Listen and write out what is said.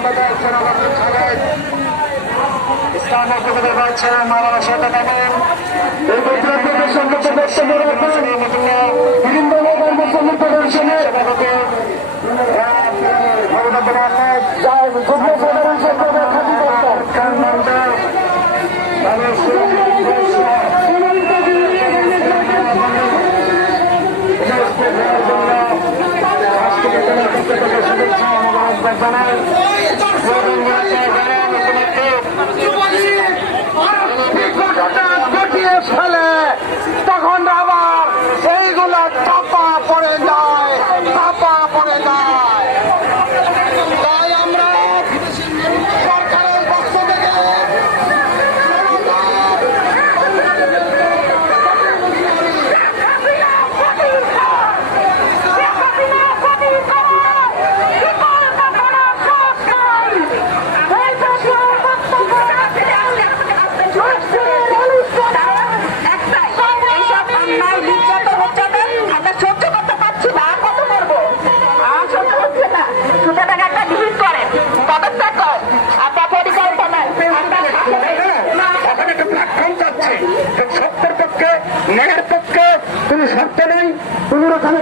বাংলাদেশ জনগণের সবাই ইসলামের প্রতি রয়েছে মাওলানা শেখ আমিন এই বৈঠকের সংগত বক্তব্য রাখবেন বিভিন্ন মুসলিম ফেডারেশনের সভাপতি মৌলানা আহমেদ যুগ্ম ফেডারেশন ঘটিয়ে ফেলে তখন আবার সেইগুলো চাপা পড়ে যায় তাই আমরা সরকারের পক্ষ থেকে সত্যের পক্ষে ন্যায়ের পক্ষে তুমি সত্য নেই তুমি ওখানে